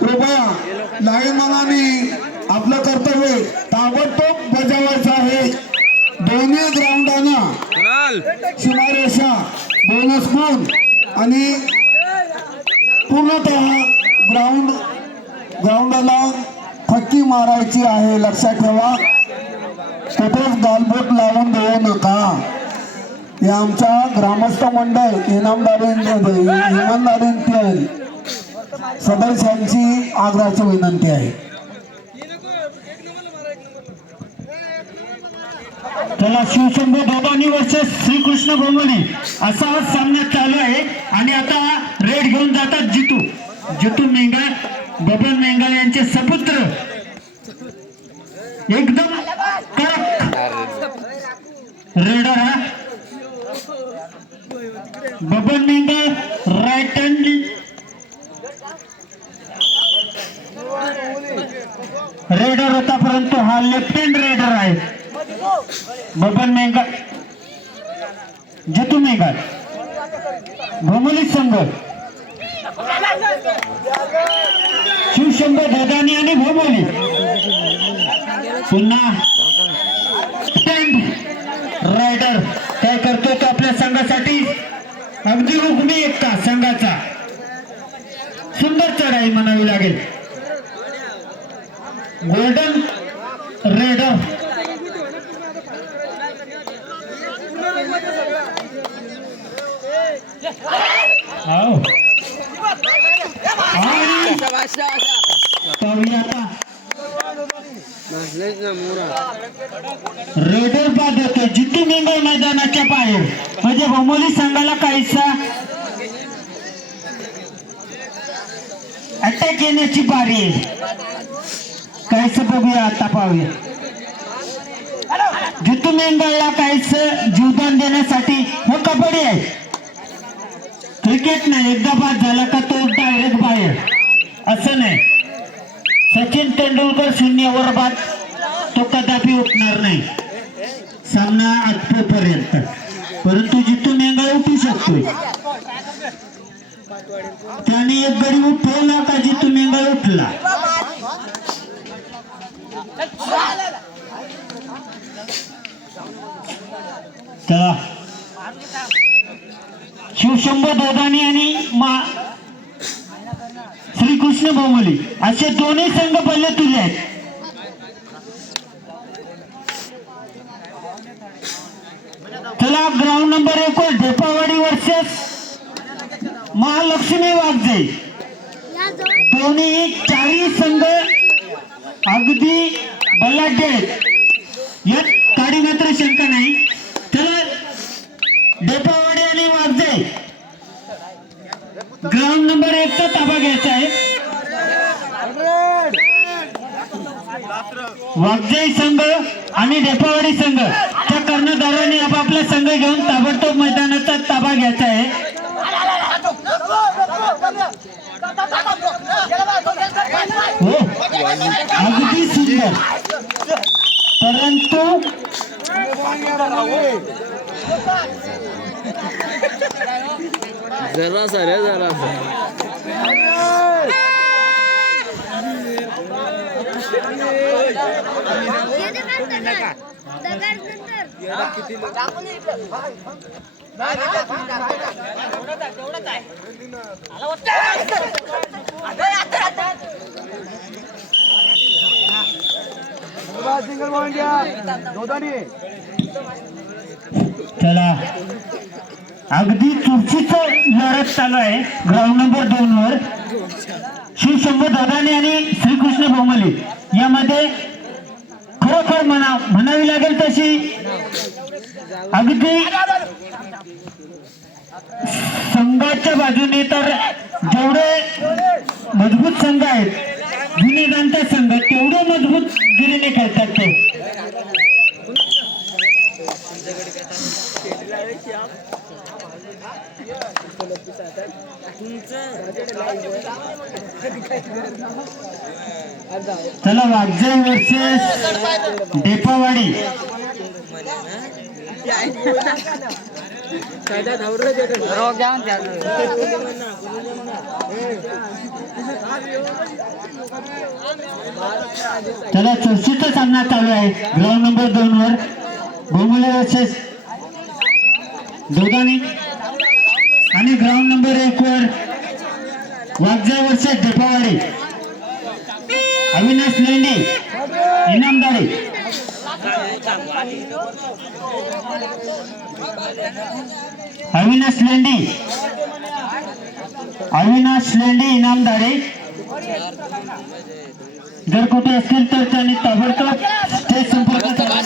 कृपया लाईनमानाने आपलं कर्तव्य ताबडतोब बजावायचं आहे. दोन्ही ग्राउंडांना सीमारेषा बोनस गुण आणि पूर्णतः ग्राउंडला फक्की मारायची आहे. लक्षात ठेवा, कुठेच गालबोट लावून देऊ नका. हे आमच्या ग्रामस्थ मंडळ इमानदारीतील सदस्यांची आग्रहाची विनंती आहे. चला, शिवशंभू दोदानी वर्सेस श्रीकृष्ण भोमली असा हा सामना चालू आहे. आणि आता रेड घेऊन जातात जितू मेंगाळ, बबन मेंगाळ यांचे सपुत्र. एकदम कडक रेडर हा Baban Mengal right hand raider होता, परंतु हा लेफ्ट हँड रेडर आहे. बबन मेंगाळ, जितू मेंगाळ, भोमली संघ, शिवशंभू दोदानी आणि भोमली. पुन्हा स्टँड रायडर काय करतो तो आपल्या संघासाठी. अगदी हुकमी एक्का संघाचा सुंदर चढाई म्हणावी लागेल. गोल्डन रेडर रेडर बाद होतो जितू मेंगाळ मैदानाच्या बाहेर. म्हणजे भोमोली संघाला काहीसा अटॅक येण्याची बारी आहे. काहीच बघूया, आता पाहूया. जितू मेंगाळला काहीच जीवदान देण्यासाठी हे कबड्डी आहे, क्रिकेट नाही. एकदा बाद झाला का तो डायरेक्ट बाहेर असं नाही. सचिन तेंडुलकर 0 ओव्हर बाद तो कदापि उठणार नाही सामना आटोपर्यंत. परंतु जितू मेंगाळ उठू शकतो. त्याने एक गडी उठवला का जितू मेंगाळ उठला. चला, शिवशंभू दोदानी आणि श्रीकृष्ण भोमली असे दोन्ही संघ बल्ले तुले आहेत. चला, ग्राउंड नंबर 1 वर ढेपावाडी वर्सेस महालक्ष्मी वाघजे. दोन्ही चारही संघ अगदी बलाढ्य आहेत, यात काडी मात्र शंका नाही. चला, ढेपावाडी आणि वाघजे ग्राउंड नंबर 1 चा ताबा घ्यायचा आहे. वाघजे संघ आणि ढेपावाडी संघ त्या कर्णधारांनी आपापला संघ घेऊन ताबडतोब मैदानाचा ताबा घ्यायचा आहे. हो, अगदी सुंदर. परंतु जरा सर जरा चला, अगदी चुरशीचं लढत चालू आहे ग्राउंड नंबर 2 वर. शिवशंभू दोदानी आणि श्रीकृष्ण भोमली यामध्ये खरोखर म्हणावी लागेल तशी अगदी संघाच्या बाजूने तर जेवढे मजबूत संघ आहेत जुनेदांचा संघ तेवढे मजबूत गिरीने खेळतात ते. चला वाघजाई वर्सेस डेपावाडी. चला चर्चेचा सामना चालू आहे ग्राउंड नंबर 2 वर. गोमले वर्सेस दोदानी आणि ग्राउंड नंबर 1 वर वाघजाई वर्सेस डेपावाडी. अविनाश लेंडे इनामदारी. अविनाश लेंडे इनामदारी. जर कुठे असतील तर त्यांनी ताबडतोब स्टेज संपर्क करा.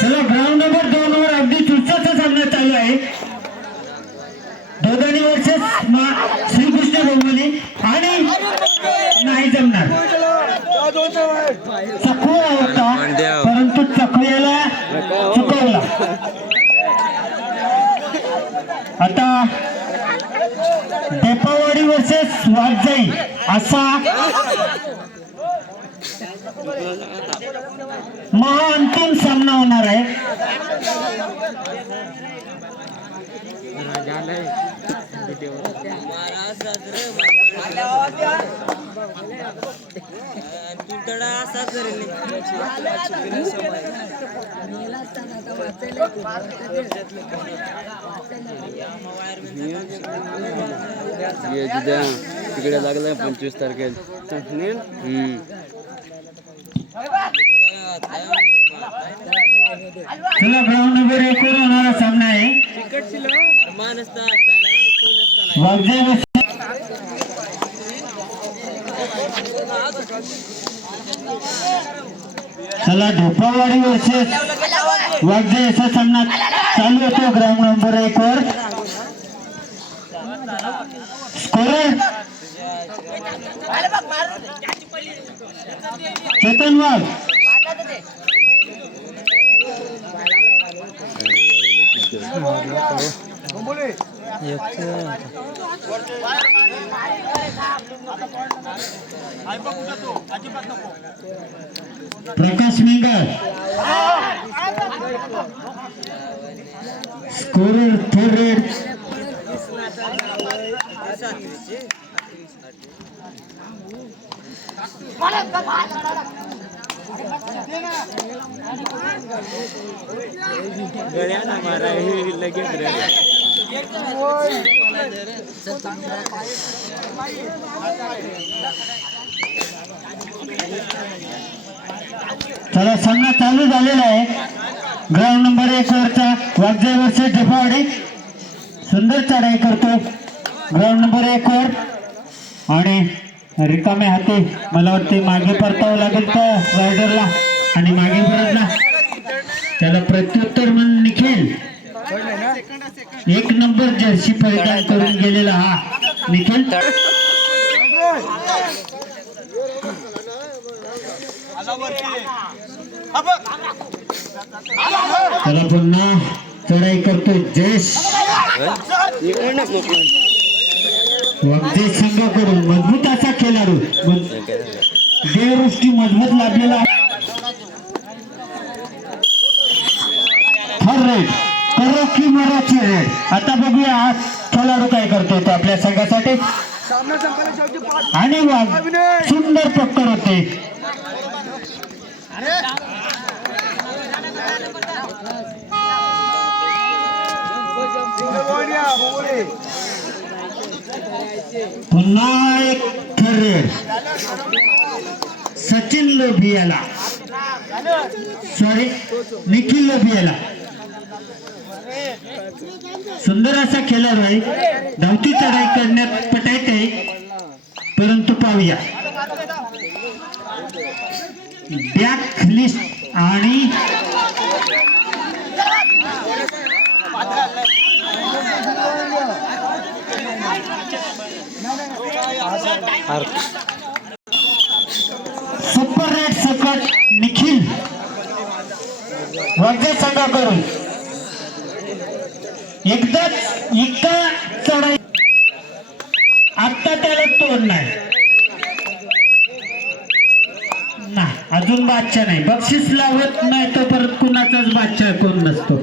चला ग्राउंड नंबर 2 वर अगदी चुरसाचा सामना चालू आहे. दोघांनी वर्सेस श्रीकृष्ण गोमले आणि नाही जमणार. चकवा होता परंतु चकव्याला चुकवला. आता डेपावाडी वर्सेस वाघजाई असा महाअंतिम सामना होणार आहे. तिकडे लागलं 25 तारखेला. चला ग्राउंड नंबर 1 वर होणारा सामना आहे. वाघजाई चला ढोपावाडी वर्सेस वाघजाई असा सामना चालू होतो ग्राउंड नंबर 1 वर. Scorer Chetan Wagh. Prakash Mengar. Scorer third raid. चला सामना चालू झालेला आहे. ग्राउंड नंबर 1 वरचा वाघजाई वर्सेस डेपावाडी. सुंदर चढाई करतो ग्राउंड नंबर 1 वर आणि रिकामे हाती मला वाटते मागे परतावं लागेल त्या रायडरला आणि मागे परतला. त्याला प्रत्युत्तर म्हणून निखिल 1 नंबर जर्सी परिधान करून गेलेला हा निखिल. त्याला पुन्हा चढाई करतो जयेश. वाघजाई संघाकडून मजबूत असा खेळाडू देवदृष्टी मजबूत लाभलेला. करोकी मराठी रेड. आता बघूया हा खेळाडू काय करतो तो आपल्या संघासाठी. आणि वाघ सुंदर पक्कर होते. पुन्हा एक रेड. सचिन लोभियाला निखिल लोभियाला. सुंदर असा खेळाडू आहे. धावती चढाई करण्यात पटायत आहे परंतु पाहूया बॅक लिस्ट आणि सुपर रेड सकट निखिल करून एकदा चढाई आता त्याला तोड नाही अजून बादशाह नाही. बक्षीस लावत नाही तो परत कुणाचाच बादशाह कोण नसतो.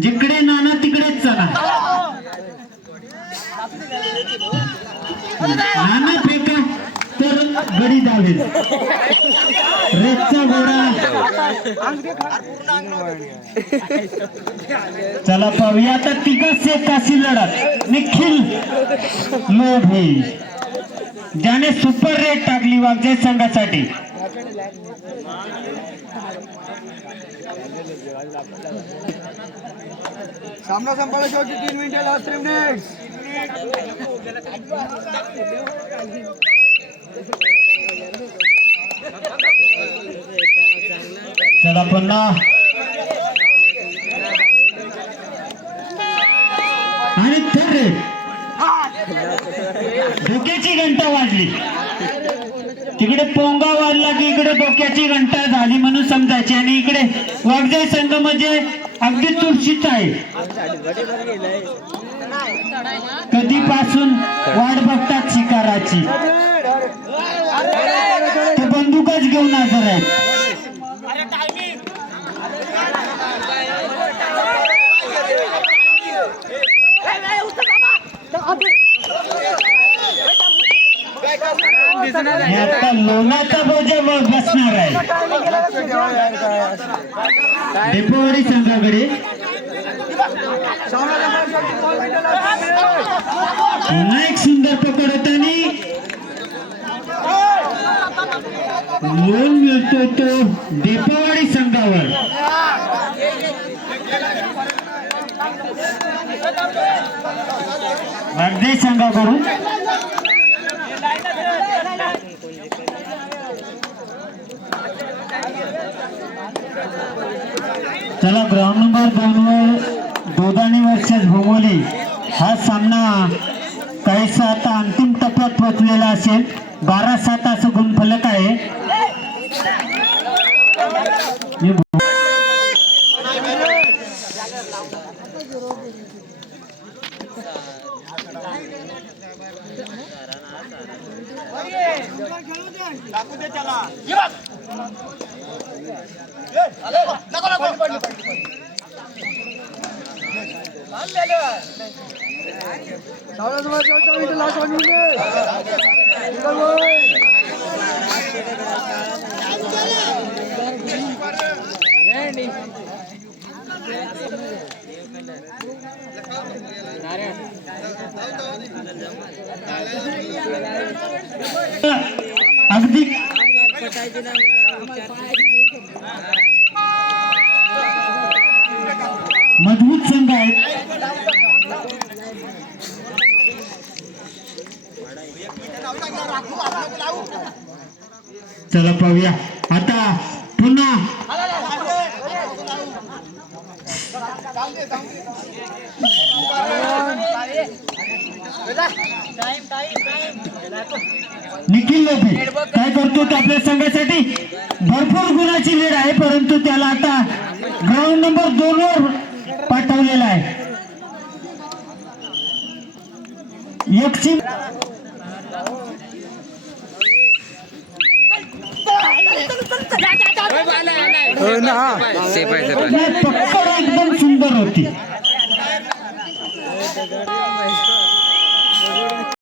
जिकडे नाना तिकडेच चला. नाना फेका तर गडी धावेल. रेतचा घोडा. चला पाहूया आता तिघाच एकाशी लढत. निखिल लोभे ज्याने सुपर रेट टाकली वाघजाई संघासाठी. सामना संपायला 3 मिनिटे लास्ट 3 मिनिट्स. चला पुन्हा आणि थर्ड डोक्याची घंटा वाजली. तिकडे पोंगा वाजला की इकडे डोक्याची घंटा झाली म्हणून समजायची. आणि इकडे वाघजाई संघ म्हणजे अगदी तुळशीच आहे. कधीपासून वाट बघतात शिकाराची. ते बंदूकच घेऊन हजर आहेत. आता लोणाचा बोजा बसणार आहे डेपोवाडी संघाकडे. पुन्हा एक सुंदर पकड होताना लोन मिळतो तो डेपोवाडी संघावर. वाघजाई संघाकडून चला ग्राउंड नंबर 2 वर दोदाणी वर्सेस भोंगोली हा सामना काहीसा आता अंतिम टप्प्यात पोहोचलेला असेल. 12-7 असं गुणफलक आहे. अगदी मजबूत संघ आहे. चला पाहूया आता पुन्हा निखिल लोभे काय करतो तो आपल्या संघासाठी. भरपूर गुणाची लीड आहे परंतु त्याला आता ग्राउंड नंबर 2 वर पाठवलेला आहे. पकड एकदम सुंदर होती.